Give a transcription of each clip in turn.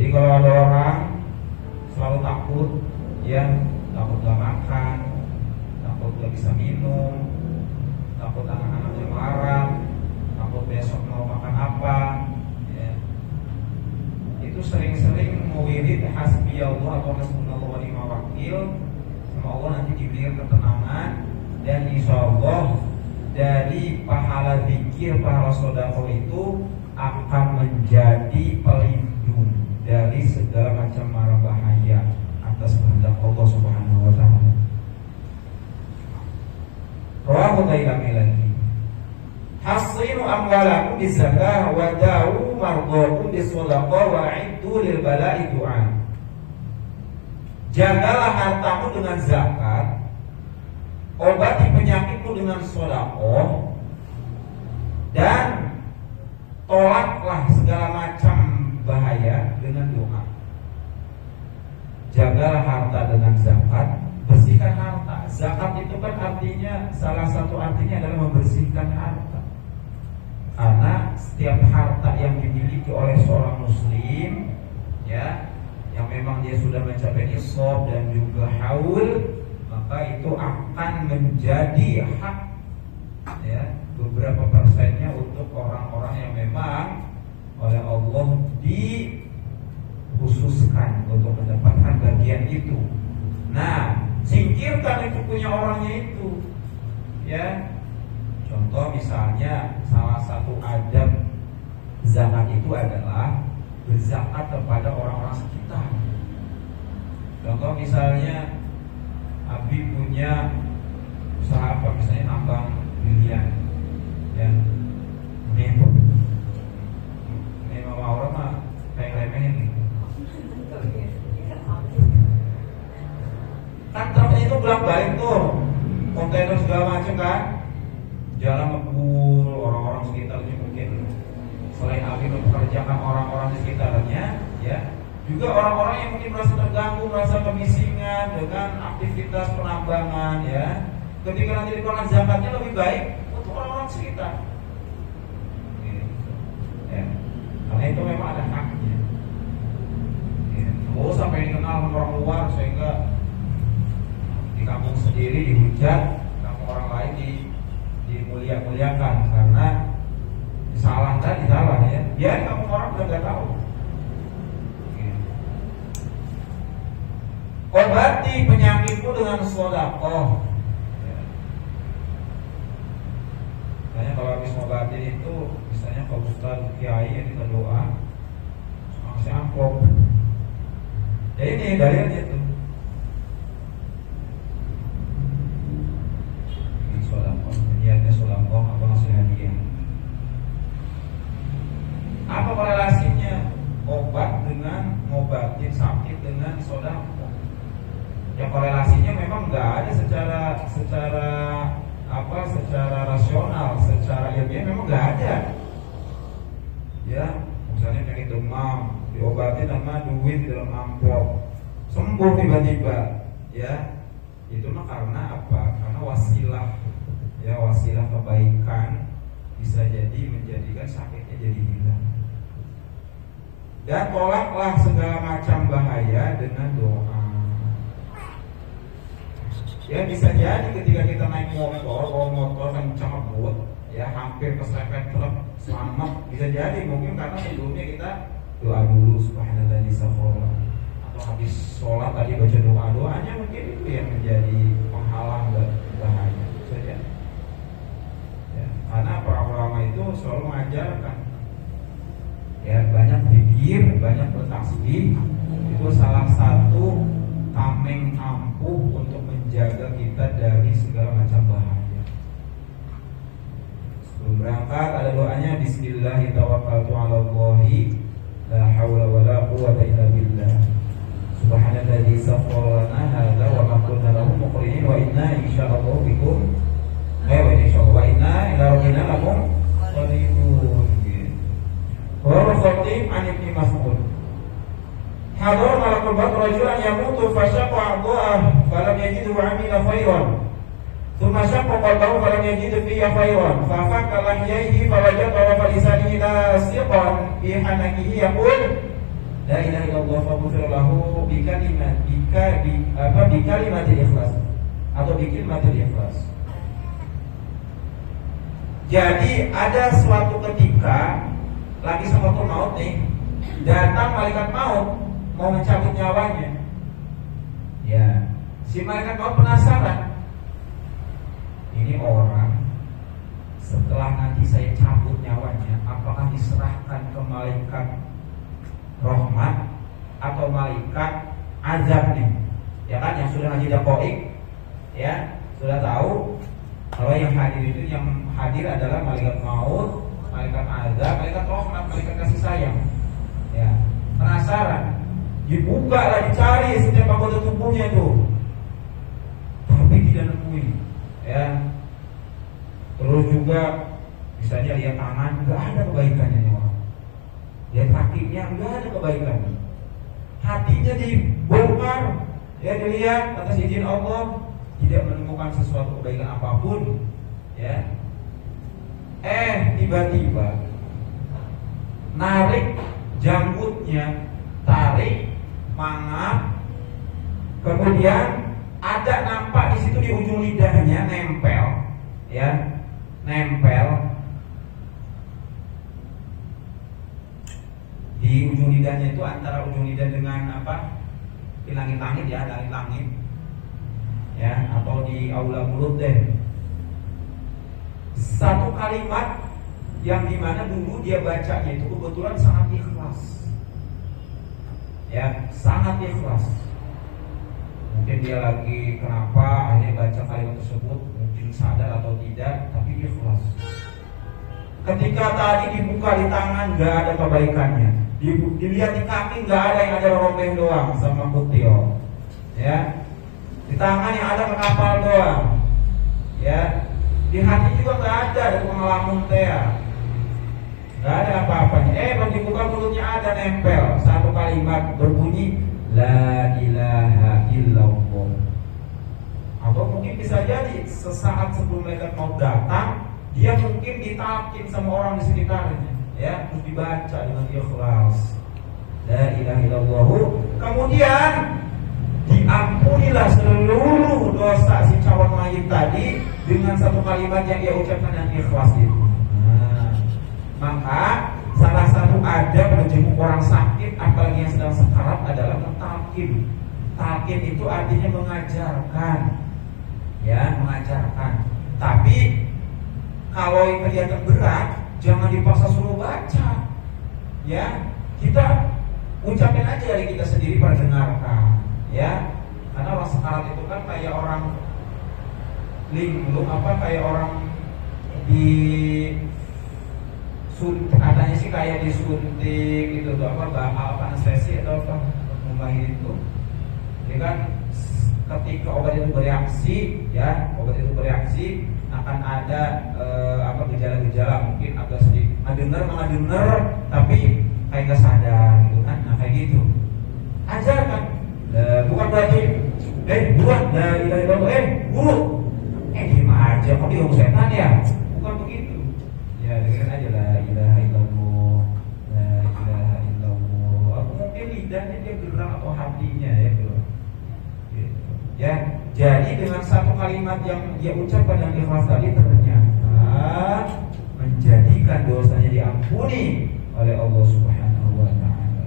Jadi kalau ada orang selalu takut, ya takut gak makan, takut gak bisa minum, takut anak-anaknya marah, takut besok mau makan apa, ya. Itu sering-sering mewirid hasbiyallah atau hasbunallah wa ni'mal wakil, sama Allah nanti diberikan ketenangan. Dan insya Allah dari pahala zikir, pahala sedekah itu akan menjadi pelindung dari segala macam mara bahaya atas kehendak Allah Subhanahu wa taala. Rawahu Baihaqi lagi. Hasinu amwalakum bizakah wa da'u mardakum bisadaqah wa a'iddu lil bala'i du'a. Jagalah hartamu dengan zakat, obati penyakitmu dengan sedekah, dan tolaklah segala macam bahaya dengan doa. Jagalah harta dengan zakat, bersihkan harta. Zakat itu kan artinya, salah satu artinya adalah membersihkan harta. Karena setiap harta yang dimiliki oleh seorang muslim, ya, yang memang dia sudah mencapai nisab dan juga haul, maka itu akan menjadi hak, ya, beberapa persennya untuk orang-orang yang memang oleh Allah dikhususkan untuk mendapatkan bagian itu. Nah, singkirkan itu punya orangnya itu, ya. Contoh misalnya salah satu adab zakat itu adalah berzakat kepada orang-orang sekitar. Contoh misalnya Abi punya usaha apa, misalnya tambang brilian, ya. Ini Mama Aura mah kayak remehin gitu. Kan truknya itu bolak-balik tuh, kontainer segala macam kan, jalan ngebul, orang-orang sekitarnya mungkin selain Abi mempekerjakan orang-orang di sekitarnya, ya, juga orang-orang yang mungkin merasa terganggu, merasa kemisingan dengan aktivitas penambangan, ya. Ketika nanti dikeluarkan zakatnya lebih baik untuk orang-orang sekitar, ya. Karena itu memang ada haknya, ya. Oh, sampai dikenal sama orang luar sehingga di kampung sendiri dihujat, kampung orang lain dimulia-muliakan karena salah tadi salah, ya. Biar kampung orang udah nggak tahu. Obati penyakitmu dengan sedekah. Misalnya kalau habis ngobatin itu, misalnya kalau Ustaz Kiai yang kita doa, ngasih amplop. Ya ini dalilnya tuh. Ini sedekah, niatnya sedekah apa ngasih hadiah. Apa korelasinya obat dengan ngobatin sakit dengan sedekah? Ya korelasinya memang nggak ada secara rasional, secara ilmiah memang nggak ada. Ya, misalnya penyakit demam diobatin sama duit di dalam amplop, sembuh tiba-tiba, ya. Itu mah karena apa? Karena wasilah, ya, wasilah kebaikan bisa jadi menjadikan sakitnya jadi hilang. Dan tolaklah segala macam bahaya dengan doa. Ya, bisa jadi ketika kita naik motor kencang ngebut, ya, hampir keserempet truk, selamat. Bisa jadi mungkin karena sebelumnya kita doa dulu subhanallah disafora, atau habis sholat tadi baca doanya mungkin itu yang menjadi penghalang bahaya saja. Ya, karena para ulama itu selalu mengajarkan, ya, banyak zikir, banyak bertasbih, itu salah satu tameng ampuh untuk menjaga kita dari segala macam bahaya. Sebelum berangkat ada doanya, Bismillahirrahmanirrahim, la haula wala quwwata illa billah, subhanalladzi sakhkhara lana hadza wa ma kunna lahu muqrinin wa inna insyaallah bikum wa inna ila rabbina lamunqalibun. Wa khatib an Ibnu Mas'ud, hadar malakul maut rajulan yamutu fasyaqa a'dha'ah falam yajidhu 'amila khairan thumma syaqqa qalbahu falam yajid fihi khairan fa fakka lahyaihi fawajada wa lisanihi lasiqan bi hanakihi yaqul La ilaha illallah faghfir lahu bikalimatil ikhlas atau bikalimatil ikhlas. Jadi ada suatu ketika lagi sakratul maut nih, datang malaikat maut mau mencabut nyawanya. Ya, si malaikat maut penasaran. Ini orang setelah nanti saya cabut nyawanya, apakah diserahkan ke malaikat rahmat atau malaikat azab nih? Ya kan, yang sudah ngaji daqaiq, ya sudah tahu kalau yang hadir itu, yang hadir adalah malaikat maut, malaikat azab, malaikat rahmat, malaikat kasih sayang. Ya, penasaran, dibuka lah, dicari setiap anggota tubuhnya itu, tapi tidak nemuin. Ya, terus juga misalnya lihat tangan, nggak ada kebaikannya nih orang. Lihat kakinya, nggak ada kebaikannya. Hatinya dibongkar, ya dilihat atas izin Allah, tidak menemukan sesuatu kebaikan apapun. Ya, tiba-tiba narik janggutnya, tarik, mangap, kemudian ada nampak di situ di ujung lidahnya nempel, ya, nempel di ujung lidahnya itu, antara ujung lidah dengan apa, di langit-langit ya, langit-langit, ya, atau di aula mulut deh. Satu kalimat yang dimana dulu dia bacanya itu kebetulan sangat ikhlas, ya, sangat ikhlas. Mungkin dia lagi kenapa akhirnya baca kalimat tersebut, mungkin sadar atau tidak, tapi ikhlas. Ketika tadi dibuka di tangan nggak ada kebaikannya, dilihat di kaki nggak ada, yang ada robeng doang sama kutil, ya. Di tangan yang ada kapal doang, ya. Di hati juga nggak ada pengalaman ya, nggak ada apa-apanya. Pas dibuka mulutnya ada nempel satu kalimat berbunyi La ilaha illallah. Atau mungkin bisa jadi sesaat sebelum malaikat mau datang, dia mungkin ditalkin sama orang di sekitarnya, ya, terus dibaca dengan ikhlas La ilaha illallah. Kemudian diampunilah seluruh dosa si calon mayit tadi dengan satu kalimat yang dia ucapkan dengan ikhlas itu. Maka salah satu adab menjenguk orang sakit, apalagi yang sedang sekarat, adalah mentalkin. Talkin itu artinya mengajarkan, ya, mengajarkan. Tapi kalau yang kelihatan berat, jangan dipaksa suruh baca, ya. Kita ucapin aja dari kita sendiri, perdengarkan, ya. Karena orang sekarat itu kan kayak orang linglung, kayak orang di katanya sih kayak disuntik gitu tuh, anestesi atau apa membahin itu. Jadi kan ketika obat itu bereaksi, ya, obat itu bereaksi akan ada gejala-gejala, mungkin agak sedikit ngedenger tapi kayak nggak sadar gitu kan. Nah kayak gitu ajarkan, bukan berarti buat dari guru gimana aja kok dia setan ya, bukan begitu. Ya dengerin aja la ilaha illallah, la ilaha illallah. Aku mungkin lidahnya dia gerak atau hatinya ya gitu. Ya, jadi dengan satu kalimat yang dia ucapkan yang ikhlas tadi, ternyata menjadikan dosanya diampuni oleh Allah Subhanahu wa taala.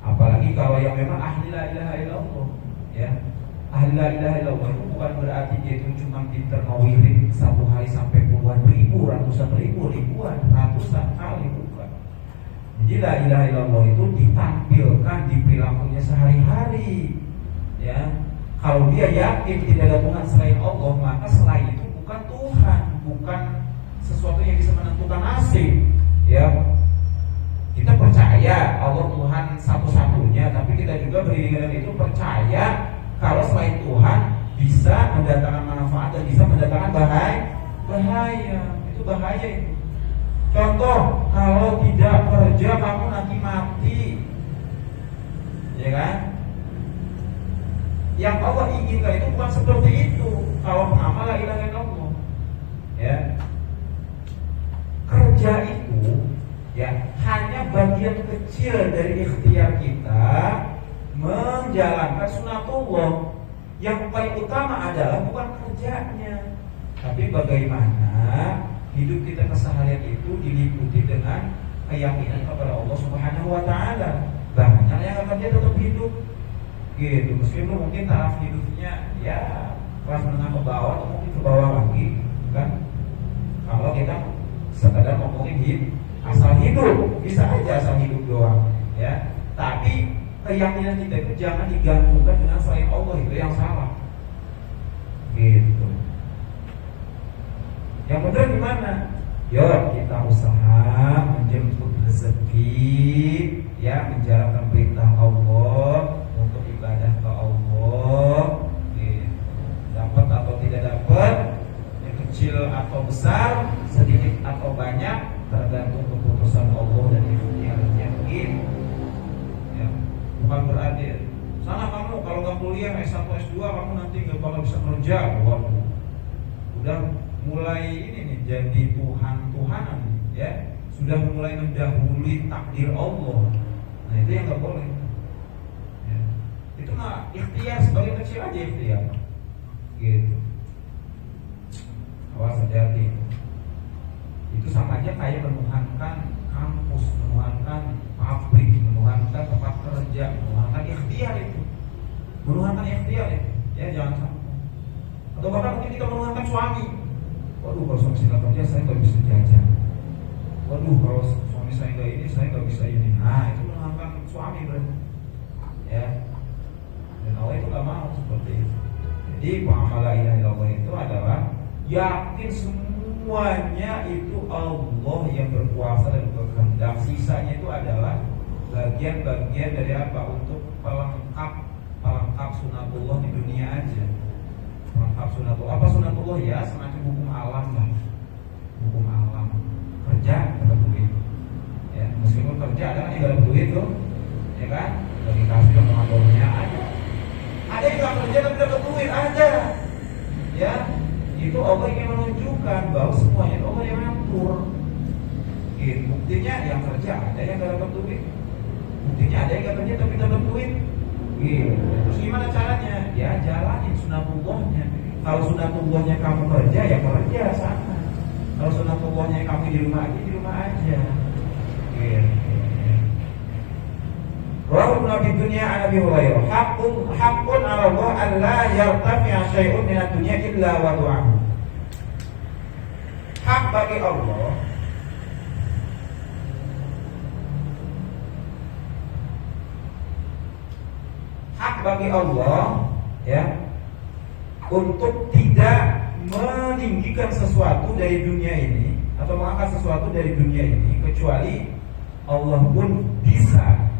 Apalagi kalau yang memang ahli la ilaha illallah, ya. Ahli la ilaha illallah itu bukan berarti dia itu cuma pinter ngawirin satu hari sampai puluhan ribu, ratusan ribu, ribuan, ratusan kali, bukan. Jadi la ilaha illallah itu ditampilkan di perilakunya sehari-hari, ya. Kalau dia yakin tidak ada Tuhan selain Allah, maka selain itu bukan Tuhan, bukan sesuatu yang bisa menentukan nasib, ya. Kita percaya Allah Tuhan satu-satunya, tapi kita juga beriringan itu percaya kalau selain Tuhan bisa mendatangkan manfaat dan bisa mendatangkan bahaya. Itu bahaya itu. Contoh, kalau tidak kerja kamu nanti mati, ya kan? Yang Allah inginkan itu bukan seperti itu. Kalau pengamal la ilaha illallah, ya. Kerja itu Ya, hanya bagian kecil dari ikhtiar kita menjalankan sunatullah. Yang paling utama adalah bukan kerjanya, tapi bagaimana hidup kita keseharian itu diliputi dengan keyakinan kepada Allah Subhanahu wa taala. Banyak yang akan dia tetap hidup gitu, meskipun mungkin taraf hidupnya ya kelas menengah ke bawah atau mungkin ke bawah lagi kan. Kalau kita sekadar ngomongin hidup, asal hidup, bisa aja asal hidup doang ya. Tapi keyakinan kita itu jangan digantungkan dengan selain Allah, itu yang salah gitu. Yang benar gimana? Yuk kita usaha menjemput rezeki ya, menjalankan perintah Allah, untuk ibadah ke Allah gitu. Dapat atau tidak dapat, yang kecil atau besar, sedikit atau banyak, tergantung keputusan Allah dan ikhtiarnya gitu ya. Bukan berarti sana kamu kalau nggak kuliah S1 S2 kamu nanti nggak bakal bisa kerja. Waduh, udah mulai ini nih jadi Tuhan-Tuhanan ya, sudah mulai mendahului takdir Allah. Nah itu yang nggak boleh ya. Itu mah ikhtiar, sebagai kecil aja ikhtiar gitu. Awas hati-hati, itu sama aja kayak menuhankan kampus, menuhankan pabrik, menuhankan tempat kerja, menuhankan ikhtiar itu, menuhankan ikhtiar itu ya, jangan sampai. Atau bahkan mungkin kita menuhankan suami. Waduh, kalau suami saya nggak kerja, saya nggak bisa jajan. Waduh, kalau suami saya nggak ini, saya nggak bisa ini. Nah, itu menuhankan suami berarti ya. Dan Allah itu nggak mau seperti itu. Jadi muamalah ilahi Allah itu adalah yakin semuanya itu Allah yang berkuasa dan berkehendak. Sisanya itu adalah bagian-bagian dari apa? Untuk pelengkap sunatullah di dunia aja. Pelengkap sunatullah. Apa sunatullah ya? Semacam hukum alam lah. Hukum alam. Kerja dapat duit. Ya, meskipun kerja ada yang dapat duit tuh, ya kan? Dari kasih omongannya ada. Ada yang nggak kerja tapi dapat duit aja. Ya, itu Allah ingin menunjukkan bahwa semuanya itu Allah yang mengatur. Gitu. Buktinya yang kerja ada yang nggak dapat duit. Buktinya ada yang nggak kerja tapi dapat duit. Gitu. Terus gimana caranya? Ya jalanin sunatullahnya. Kalau sunatullahnya kamu kerja ya kerja sana. Kalau sunatullahnya kamu di rumah aja, di rumah aja. Gitu. Rasul Nabi dunia Nabi Hurairah, hakun ala Allah alla yartafi'a syai'un minad dunya illa wadu'ahu. Hak bagi Allah ya, untuk tidak meninggikan sesuatu dari dunia ini atau mengangkat sesuatu dari dunia ini, kecuali Allah pun bisa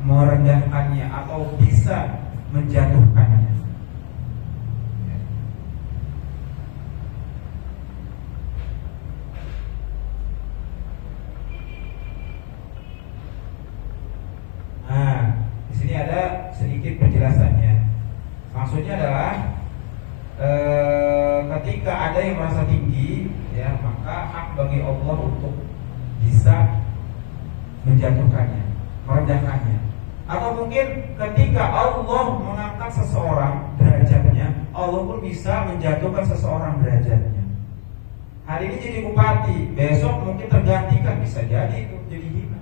merendahkannya atau bisa menjatuhkannya. Nah, di sini ada sedikit penjelasannya. Maksudnya adalah ketika ada yang merasa tinggi, ya, maka hak bagi Allah untuk bisa menjatuhkannya, merendahkannya. Atau mungkin ketika Allah mengangkat seseorang derajatnya, Allah pun bisa menjatuhkan seseorang derajatnya. Hari ini jadi bupati, besok mungkin tergantikan, bisa jadi itu jadi hina.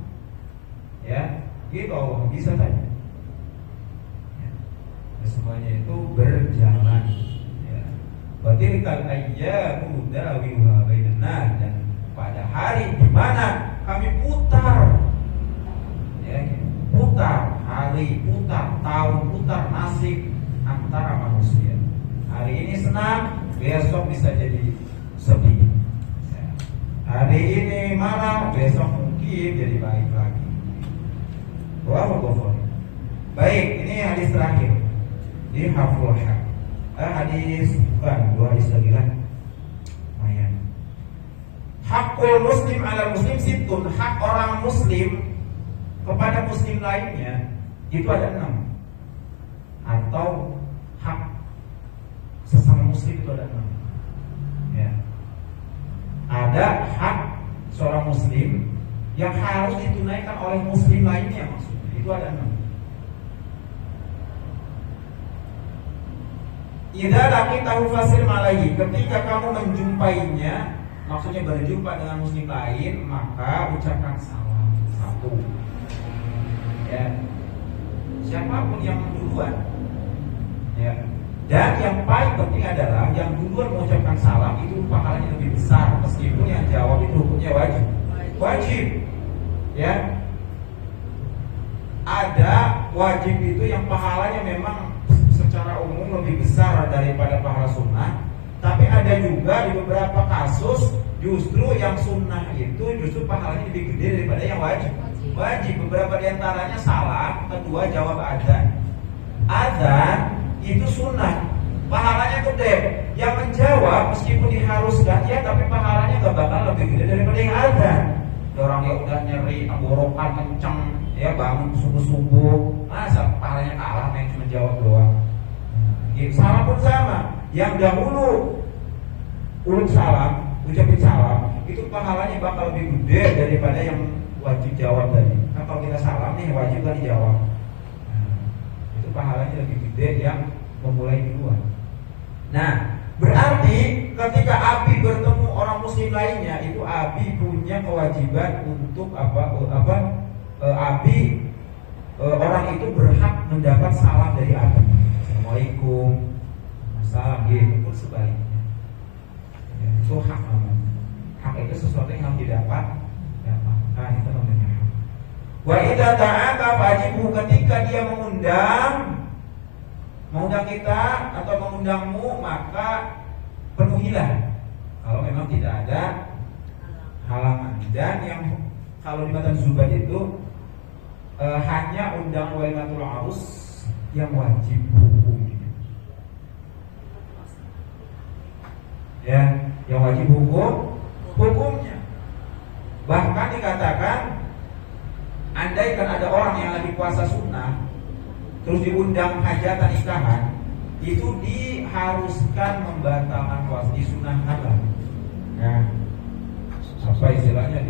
Ya, gitu Allah bisa saja. Ya. Semuanya itu berjalan. Ya. Batilkal ayyamu dawiluha bainan nas, dan pada hari di mana kami putar, ya, putar hari, putar tahun, putar nasib antara manusia. Hari ini senang, besok bisa jadi sedih. Hari ini marah, besok mungkin jadi baik lagi. Wah, baik, ini hadis terakhir di Haful Haq. Hadis bukan, 2 hadis lagi kan? Lumayan. Hakul muslim ala muslim situn, hak orang muslim kepada muslim lainnya itu ada 6. Atau hak sesama muslim itu ada 6. Ya. Ada hak seorang muslim yang harus ditunaikan oleh muslim lainnya, maksudnya itu ada 6. Idza laqitahu faslim alaihi, ketika kamu menjumpainya, maksudnya berjumpa dengan muslim lain, maka ucapkan salam. 1. Ya. Siapapun yang duluan. Ya. Dan yang paling penting adalah yang duluan mengucapkan salam itu pahalanya lebih besar, meskipun yang jawab itu hukumnya wajib. Wajib. Ya. Ada wajib itu yang pahalanya memang secara umum lebih besar daripada pahala sunnah, tapi ada juga di beberapa kasus justru yang sunnah itu justru pahalanya lebih gede daripada yang wajib. Wajib beberapa diantaranya salam, kedua jawab adzan. Adzan itu sunnah, pahalanya gede. Yang menjawab meskipun diharuskan ya, tapi pahalanya gak bakal lebih gede daripada yang adzan. Orang yang udah nyeri, tenggorokan kenceng, ya bangun subuh-subuh, masa pahalanya kalah yang cuma jawab doang. Salam pun sama. Yang dahulu ulun salam, ucapin salam, itu pahalanya bakal lebih gede daripada yang wajib jawab tadi. Nah, kalau kita salam nih wajib kan dijawab. Itu pahalanya lebih gede yang memulai duluan. Nah, berarti ketika Abi bertemu orang muslim lainnya, itu Abi punya kewajiban untuk Abi orang itu berhak mendapat salam dari Abi. Assalamualaikum, salam gitu pun sebaliknya. Ya, itu hak namanya. Hak itu sesuatu yang harus didapat. Nah, itu namanya hak. Wa idza ta'aka fajibu, ketika dia mengundang kita atau mengundangmu, maka penuhilah. Kalau memang tidak ada halangan. Dan yang kalau di matan Zubat itu hanya undang walimatul arus yang wajib hukumnya. Ya, yang wajib hukumnya. Bahkan dikatakan, andaikan ada orang yang lagi puasa sunnah terus diundang hajatan nikahan, itu diharuskan membatalkan puasa, disunahkan lah. Ya, apa istilahnya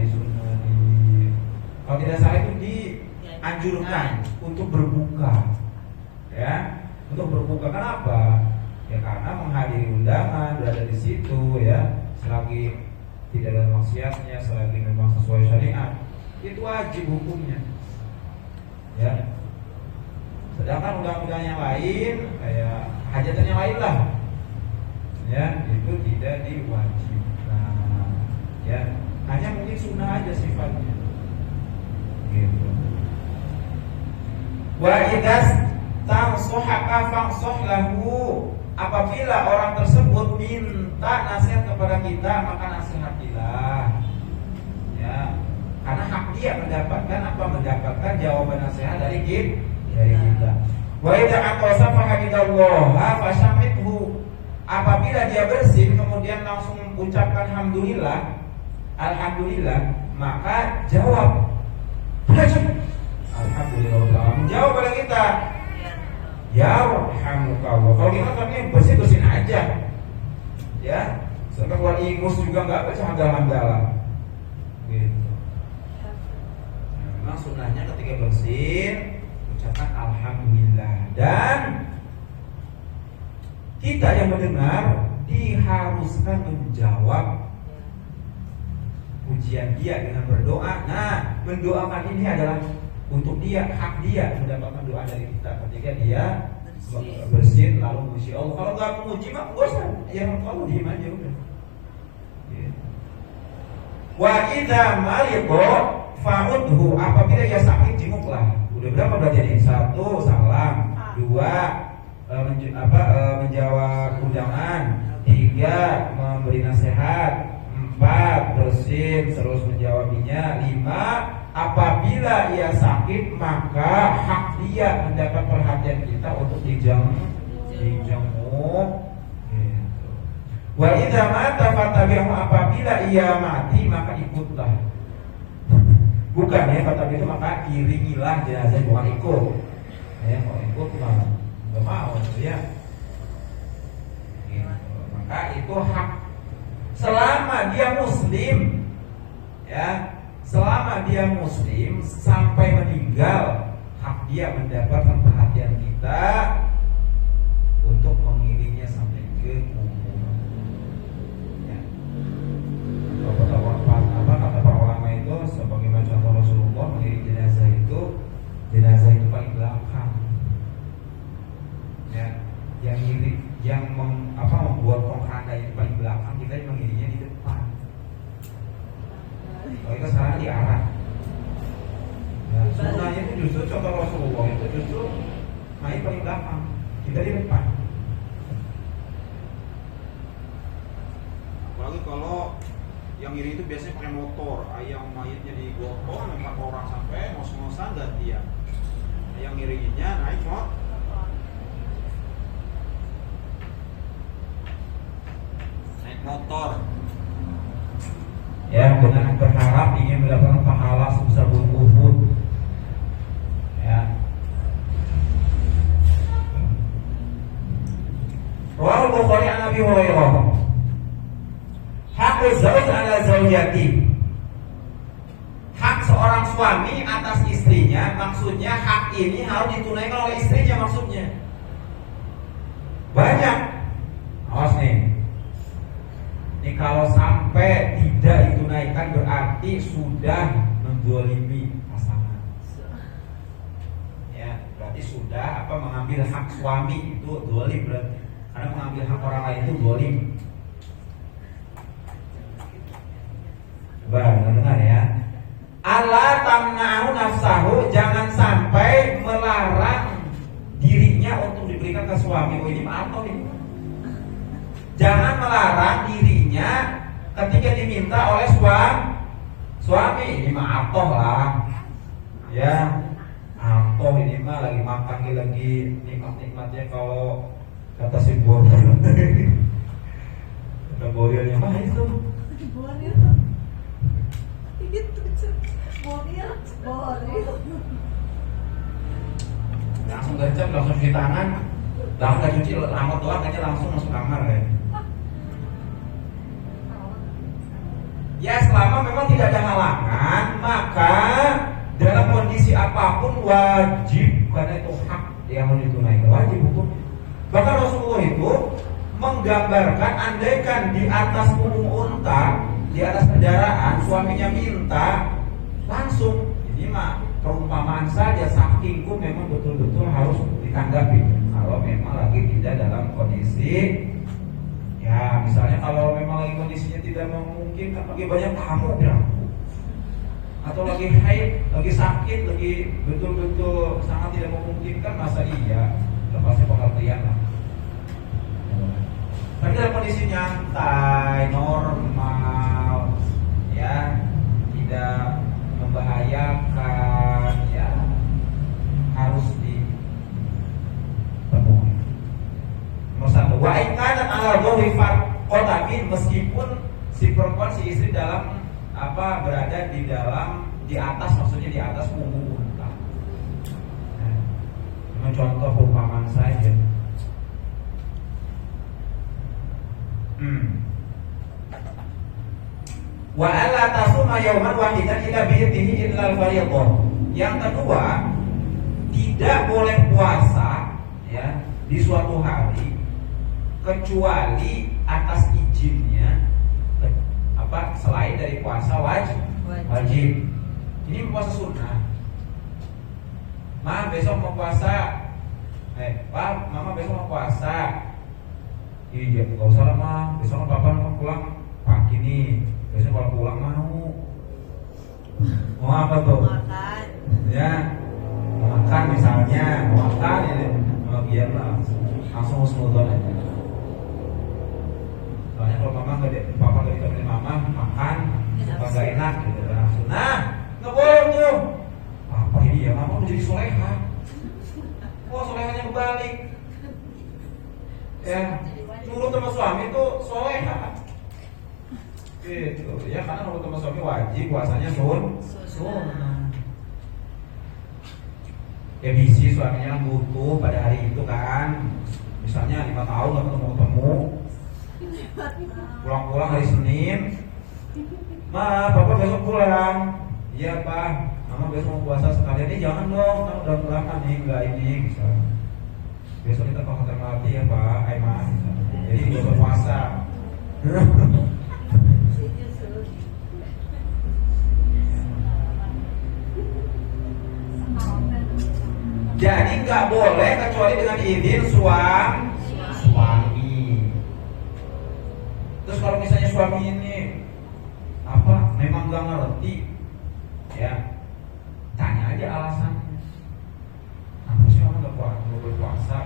kalau tidak salah itu dianjurkan untuk berbuka. Ya, untuk berbuka. Kenapa? Ya karena menghadiri undangan, berada di situ, ya, selagi tidak ada maksiatnya, selagi memang sesuai syariat, itu wajib hukumnya. Ya. Sedangkan undang-undang yang lain, kayak hajatan yang lain lah, ya, itu tidak diwajibkan. Ya, hanya mungkin sunnah aja sifatnya. Gitu. Wa idas tansuhaka fangsuh lahu, apabila orang tersebut minta nasihat kepada kita, maka nasihatilah. Ya, karena hak dia mendapatkan mendapatkan jawaban nasihat dari kita. Wa idza aqasa fahamidallaha fashamithu, apabila dia bersin kemudian langsung ucapkan alhamdulillah, maka jawab alhamdulillah. Menjawab pada kita, ya rahmukallah. Kalau kita kan bersin aja, ya, sampai keluar ingus juga nggak baca hamdalah. Gitu. Memang sunnahnya ketika bersin ucapkan alhamdulillah, dan kita yang mendengar diharuskan menjawab pujian dia dengan berdoa. Nah, mendoakan ini adalah untuk dia, hak dia mendapatkan doa dari kita ketika dia bersin lalu memuji Allah. Kalau nggak memuji mah bosan, ya kalau diem aja udah. Wa idza mariqo fa'udhu, apabila ia sakit jenguklah. Udah berapa berarti ini? 1 salam, 2 menjawab undangan, 3 memberi nasihat, 4 bersin terus menjawabinya, 5 apabila ia sakit maka hak dia mendapat perhatian kita untuk dijenguk. Wa idza mata fatabi'hu, apabila ia mati maka ikutlah. Bukan ya, kata itu maka iringilah jenazah, bukan ikut. Ya, kalau ikut mah enggak mau ya. Gitu. Maka itu hak selama dia muslim. Ya, selama dia muslim sampai meninggal, hak dia mendapatkan perhatian kita untuk mengiringnya sampai ke kubur. Ya. Kata para ulama itu sebagaimana contoh Rasulullah mengiring jenazah itu paling belakang. Ya, yang membuat keranda itu paling belakang, kita yang mengiringnya di depan. Kalau kita sekarang diarah. Nah, sebenarnya itu justru contoh Rasulullah itu justru naik paling belakang, kita di depan. Apalagi kalau yang iri itu biasanya pakai motor, yang mayatnya digotong 4 orang sampai ngos-ngosan gantian. Yang ngiringinnya naik motor. Ya, dengan berharap ingin mendapatkan pahala sebesar gunung Uhud. Ya. Rawal Bukhari an Abi Hurairah. Hak zauj ala zaujati. Hak seorang suami atas istrinya, maksudnya hak ini harus ditunaikan oleh istrinya maksudnya. Banyak. Awas nih. Ini kalau sampai tidak ditunaikan berarti sudah menzalimi pasangan. Ya, berarti sudah mengambil hak suami itu zalim berarti. Karena mengambil hak orang lain itu zalim. Coba dengar ya. Allah tamna'u nafsahu, jangan sampai melarang dirinya untuk diberikan ke suami. Oh ini maaf nih. Jangan melarang dirinya ketika diminta oleh suami. Ini mah atoh lah. Ya, atoh ini mah lagi makan lagi nikmat-nikmatnya kalau kata si Boril. Kata Borilnya mah itu. Boril. Langsung gercep, langsung cuci tangan. Langsung gak cuci lama doang aja langsung masuk kamar ya. Ya selama memang tidak ada halangan, maka dalam kondisi apapun wajib, karena itu hak yang harus ditunaikan, wajib hukumnya. Bahkan Rasulullah itu menggambarkan andaikan di atas punggung unta, di atas kendaraan, suaminya minta langsung, ini mah perumpamaan saja, sakingku memang betul-betul harus ditanggapi. Kalau memang lagi tidak dalam kondisi, ya misalnya kalau memang lagi kondisinya tidak memungkinkan, lagi banyak tamu berangku, atau lagi haid, lagi sakit, lagi betul-betul sangat tidak memungkinkan, masa iya lepasnya pengertian lah. Tapi dalam kondisi nyantai, normal, ya tidak membahayakan, ya harus ditemui. Nomor 1, wa ikanat ala dhahri farqatin, meskipun si perempuan, si istri dalam berada di atas, maksudnya di atas punggung unta. Nah, contoh perumpamaan saja. Wa alla tasuma yawman wahidan illa bi'idnihi illa al-fariidhah. Yang kedua, tidak boleh puasa ya di suatu hari kecuali atas izinnya, selain dari puasa wajib. Ini puasa sunnah. Ma besok mau puasa. Pak, mama besok mau puasa. Iya, gak usah lah mah. Besok papa mau pulang pagi nih. Besok kalau pulang mau apa tuh? Makan. Ya, mau makan misalnya, mau makan ya, mau biar lah langsung husnudon aja. Soalnya kalau papa gak ditemenin mama makan, gak enak gitu langsung. Nah, nggak boleh tuh. Apa ini ya, mama udah jadi soleha. Oh, solehanya kebalik. Ya, nurut sama suami itu soleha. Gitu ya, karena nurut sama suami wajib, puasanya sunnah. Ya bisi suaminya butuh pada hari itu kan, misalnya 5 tahun gak ketemu, pulang-pulang hari Senin, ma papa besok pulang, iya Pak, Mama besok mau puasa sekalian. Jangan dong, kan udah pulang nih, enggak ini misalnya. Besok kita ke hotel Melati ya Pak, Aiman misalnya. Jadi nggak berpuasa. Jadi nggak boleh kecuali dengan izin suami. Terus kalau misalnya suami ini memang nggak ngerti, ya tanya aja alasannya. Apa sih orang nggak berpuasa?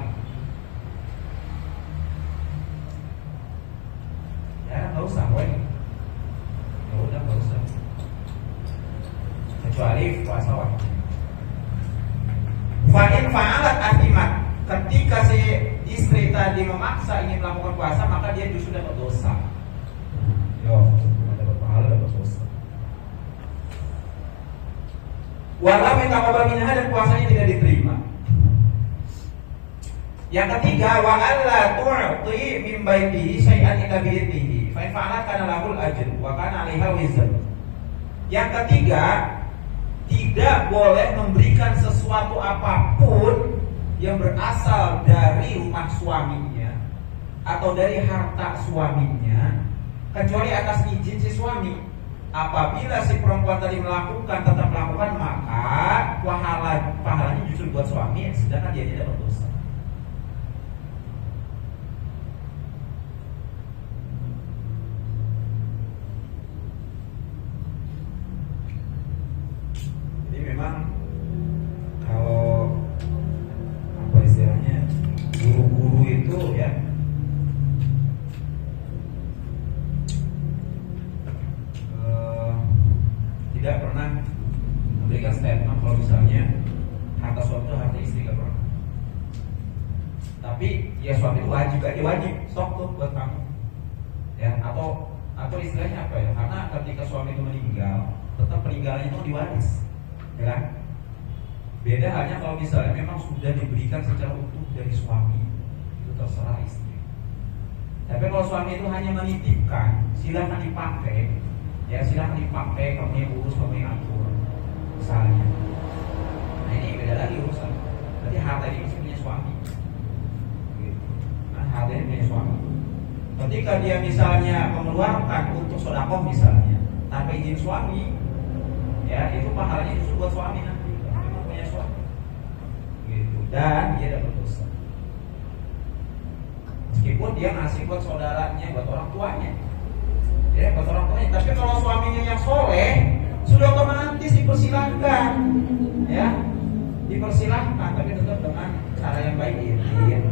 Ya nggak usah, ya udah nggak usah. Kecuali puasa waktu. Fa'in fa'alat asimat, ketika si istri tadi memaksa ingin melakukan puasa, maka dia justru dapat dosa. Dapat pahala, dapat dosa. Walau minta kabar minha, dan puasanya tidak diterima. Yang ketiga, wa alla tu'ti min baitihi syai'an illa bi'idnihi. Fa'in fa'alat kana lahul ajr wa kana 'alaiha wizr. Yang ketiga, tidak boleh memberikan sesuatu apapun yang berasal dari rumah suaminya atau dari harta suaminya kecuali atas izin si suami. Apabila si perempuan tadi tetap melakukan, maka pahalanya justru buat suami, sedangkan dia tidak berdosa. Memang kalau istilahnya guru-guru itu ya tidak pernah memberikan statement kalau misalnya harta suami itu harta istri, gak pernah. Tapi ya suami itu wajib sok tuh buat kamu ya, atau istilahnya apa ya, karena ketika suami itu meninggal tetap peninggalannya itu diwaris, ya kan? Beda halnya kalau misalnya memang sudah diberikan secara utuh dari suami, itu terserah istri. Tapi kalau suami itu hanya menitipkan, silahkan dipakai, ya silahkan dipakai, kamu yang urus, kamu yang atur, misalnya. Nah ini beda lagi urusan. Berarti harta ini mesti punya suami, gitu. Nah harta ini punya suami. Ketika dia misalnya mengeluarkan untuk sedekah misalnya, tanpa izin suami, ya itu pahalanya justru buat suami nanti, memang punya suami, gitu. Dan dia dapat dosa, meskipun dia ngasih buat saudaranya, buat orang tuanya, ya buat orang tuanya. Tapi kalau suaminya yang soleh, sudah otomatis dipersilahkan, ya dipersilahkan, tapi tetap dengan cara yang baik, izin.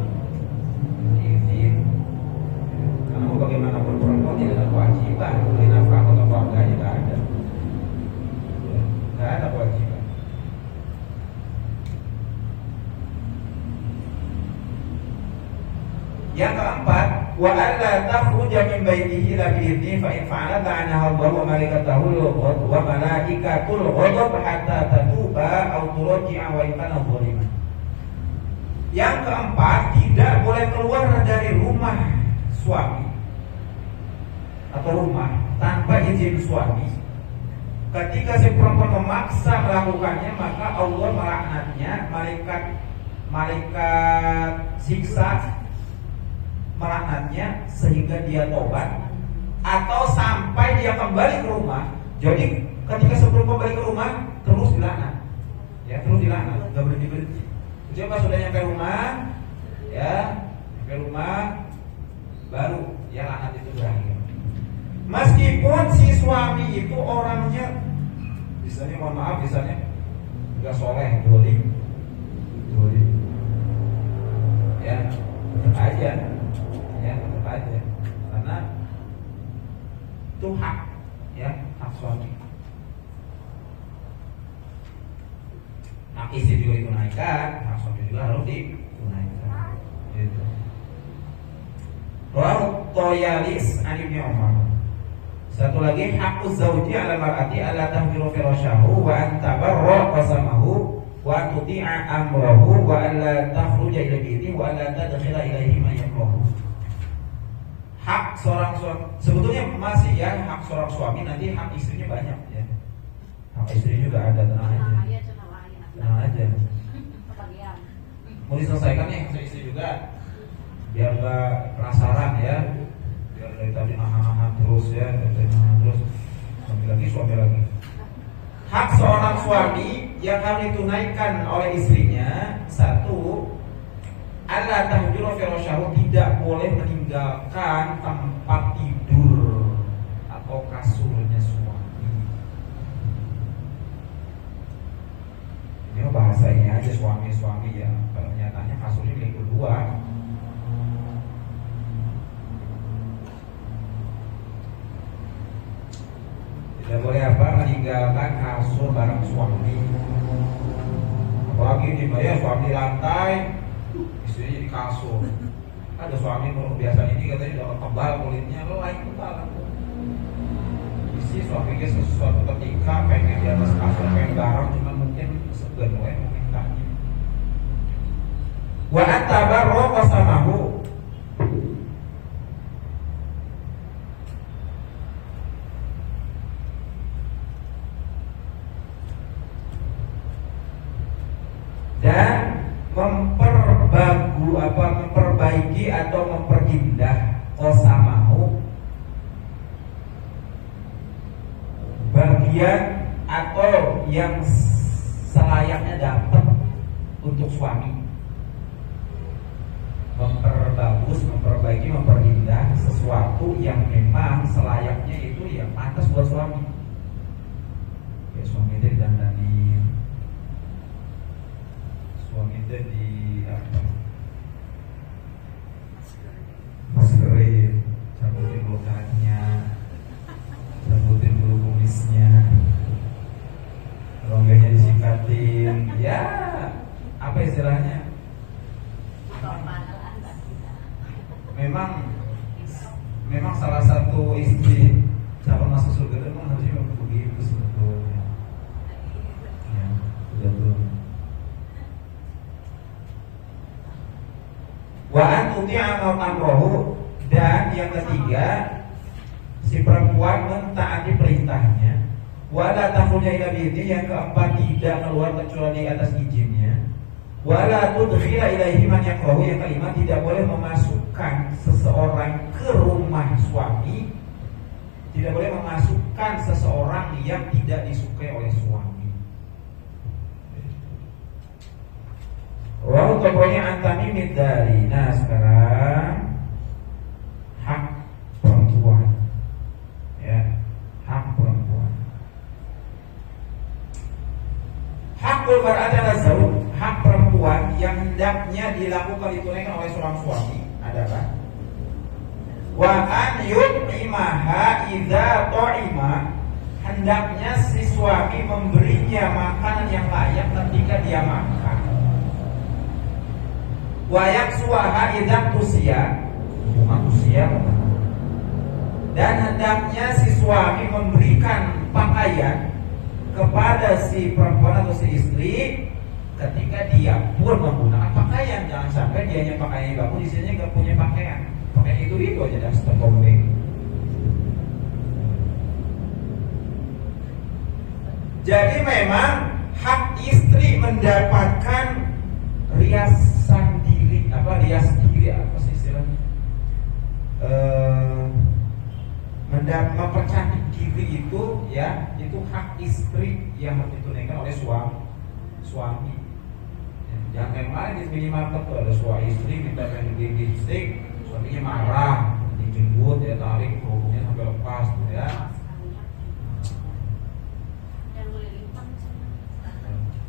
Karena bagaimanapun perempuan tidak ada kewajiban beri nafkah untuk keluarganya, tidak ada. Tidak ada kewajiban. Yang keempat, wa alla takhruja min baitihi la bi'izni fa in fa'alat la'anaha Allah wa malaikatul ghadab hatta tatuba aw turji'a wa in kana zaliman. Yang keempat, tidak boleh keluar dari rumah suami atau rumah tanpa izin suami. Ketika si perempuan memaksa melakukannya, maka Allah melaknatnya, malaikat siksa melaknatnya sehingga dia tobat atau sampai dia kembali ke rumah. Jadi ketika sebelum kembali ke rumah terus dilaknat, ya terus dilaknat, nggak berhenti. Coba sudah nyampe rumah, ya nyampe rumah baru ya laknat itu berakhir. Meskipun si suami itu orangnya misalnya, mohon maaf, misalnya enggak soleh, dolim, ya tetap aja, karena itu hak, ya hak suami. Hak istri juga ditunaikan, hak suami juga harus ditunaikan. Gitu. Rawahu Toyalis an Ibnu Umar. Satu lagi, hakuz zauji ala mar'ati ala tahmilu firasyahu wa an tabarra qasamahu wa an tuti'a amrahu wa an la takhruja ila baitihi wa an la tadkhila ilaihi ma yakrahu. Hak seorang suami sebetulnya masih ya, hak seorang suami, nanti hak istrinya banyak ya. Hak istri juga ada, tenang aja. Tenang aja. Mau diselesaikan nih sama istri juga, biar gak penasaran ya, biar dari tadi nahan terus ya, suami lagi. Hak seorang suami yang harus ditunaikan oleh istrinya, satu, Allah tahjuru firasyahu, tidak boleh meninggalkan tempat tidur atau kasurnya suami. Ini bahasa ini aja suami-suami ya, pada nyatanya kasurnya milik berdua. Tidak boleh meninggalkan kasur bareng suami. Apalagi di ya, suami di lantai, istrinya di kasur. Ada suami biasa ini katanya udah tebal kulitnya, lo lain tebal. Istri suaminya sesuatu ketika pengen di atas kasur, pengen garang, cuma mungkin segan mau mintanya. Wa atabarro qasamahu. Dan memperbaiki atau memperindah qasamahu, bagian atau yang selayaknya dapat untuk suami. Memperbagus, memperbaiki, memperindah sesuatu yang memang selayaknya itu yang pantas buat suami. Ya, suami itu dandanin, suami itu di apa? Maskerin, cabutin blokadnya, cabutin bulu kumisnya, rongganya disikatin, ya apa istilahnya? Memang salah satu istri calon masuk surga itu memang harusnya begitu sebetulnya. Ya, sudah tuh. Wa antuti amrohu, dan yang ketiga, si perempuan mentaati perintahnya. Wa la takhruja ila baiti, yang keempat tidak keluar kecuali atas izinnya. Wa la tudkhila ilaihi man yakrahu, yang kelima tidak boleh memasukkan seseorang ke rumah suami, tidak boleh memasukkan seseorang yang tidak disukai oleh suami. Wah, pokoknya antami midari. Nah, sekarang hak perempuan, ya, hak perempuan. Hakul mar'ati 'ala zawj, hak perempuan yang hendaknya dilakukan ditunaikan oleh seorang suami adalah wa an yut'imaha idza ta'ima, hendaknya si suami memberinya makanan yang layak ketika dia makan. Wa yaksuha idza tusiya, dan hendaknya si suami memberikan pakaian kepada si perempuan atau si istri ketika dia pun menggunakan pakaian. Jangan sampai dianya pakaian bagus, istrinya nggak punya pakaian, pakai itu aja dah tertombeng. Jadi memang hak istri mendapatkan riasan diri, rias diri, apa sih istilahnya? Mempercantik diri itu, ya, itu hak istri yang harus ditunaikan oleh suami. Jangan kayak kemarin di minimarket tuh ada suami istri minta pengen di lipstick, suaminya marah, dijemput, ya tarik kerudungnya sampai lepas, ya.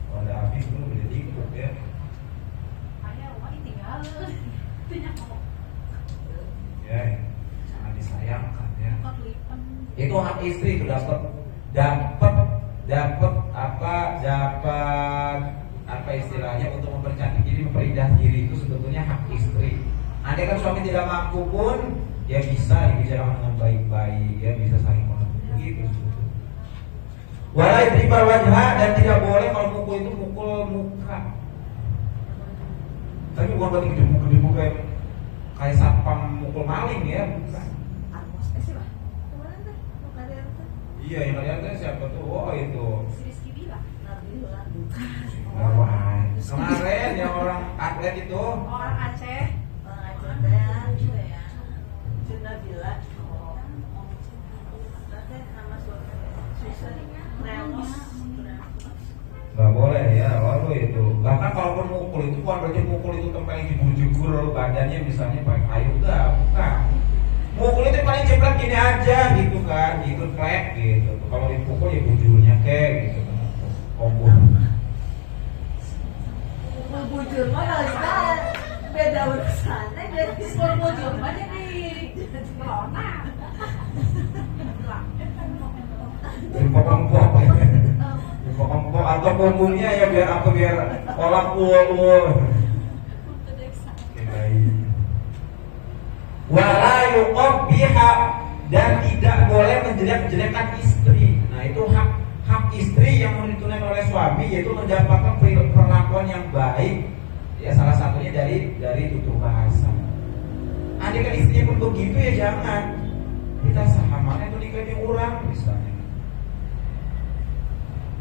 Kalau ada habis dulu boleh diikut, ya. Ya, sangat disayangkan, ya. Itu hak istri itu dapat apa istilahnya, untuk mempercantik diri, memperindah diri, itu sebetulnya hak istri. Andai kan suami tidak mampu pun, dia bisa dibicarakan dengan baik-baik, ya, bisa saling mengerti, begitu. Walai dribal wajha, dan tidak boleh kalau mukul itu mukul muka. Tapi bukan berarti gede-gede kayak sapam mukul maling, ya, bukan. Iya, yang kalian kan siapa tuh? Oh, itu Kemarin yang orang atlet itu Orang Aceh. nggak boleh ya, lalu itu bahkan kalau mukul itu bukan berarti mukul itu tempat jujur badannya misalnya pakai kayu, enggak, bukan. Mukul itu paling jeblak gini aja gitu kan, gitu klek gitu. Kalau dipukul ya bujurnya kek gitu kan. Kompul. Bujur mah kita beda urusannya. Jadi bujur mah jadi corona. Empok-empok empok-empok atau punggungnya ya biar apa, biar kolak uol. Wala yuqabbiha, dan tidak boleh menjelek-jelekan istri. Nah itu hak istri yang ditunaikan oleh suami, yaitu mendapatkan perlakuan yang baik. Ya salah satunya dari tutur bahasa. Andai kan istrinya pun begitu ya jangan. Kita sahamannya itu nikahin orang misalnya.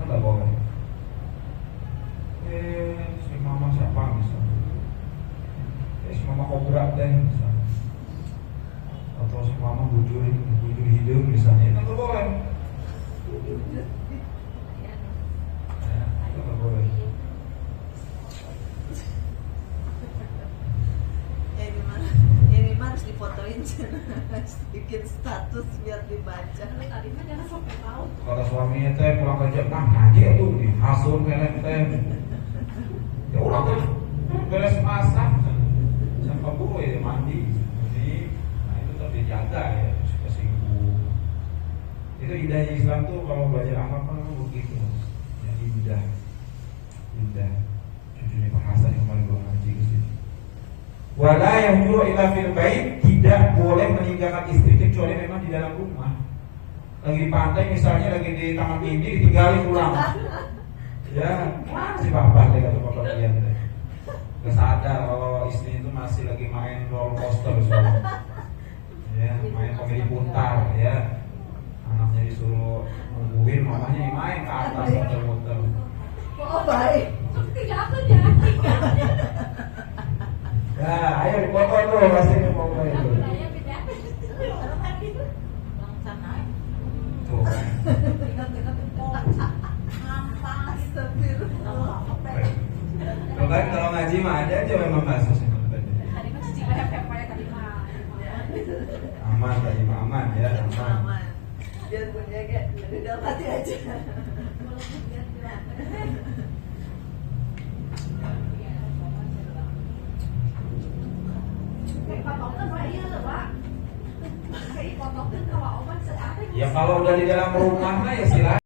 Nggak boleh. Si mama siapa misalnya? Si mama kobra deh misalnya. Atau si mama bujur hidung misalnya, itu nggak boleh. Ya, itu nggak boleh. Ini mah harus difotoin, bikin status biar dibaca. Tadi mah jangan sampai tahu. Kata suaminya teh pulang kerja, nah ngaji tuh di hasur pelek teh. Ya udah tuh beres masak, sampai buru ya mandi. Nah itu tuh dijaga ya, kesinggung. Itu indahnya Islam tuh kalau belajar amal kan begitu. Jadi indah. Cucunya Pak Hasan yang kemarin gua ngaji ke sini. Wala yahjuru illa fil bait, tidak boleh meninggalkan istri kecuali memang di dalam rumah. Lagi di pantai misalnya, lagi di Taman Mini ditinggalin pulang. Ya, si bapak deh kata bapak dia. Gak sadar kalau istri itu masih lagi main roller coaster soalnya. Ya, main komedi putar ya. Anaknya disuruh nungguin, mamanya yang main ke atas muter-muter. Oh baik. Tidak aku jangan. Nah, ayo dipoto tuh, kasih foto itu. Tuh kan. Tuh kan kalau ngaji mah ada aja memang kasus emang tadi. Tadi mah cici hep-hep aja tadi mah. Aman tadi mah aman ya, aman. Aman. Biar punya kayak udah mati aja. Ya kalau udah di dalam rumah mah ya silakan.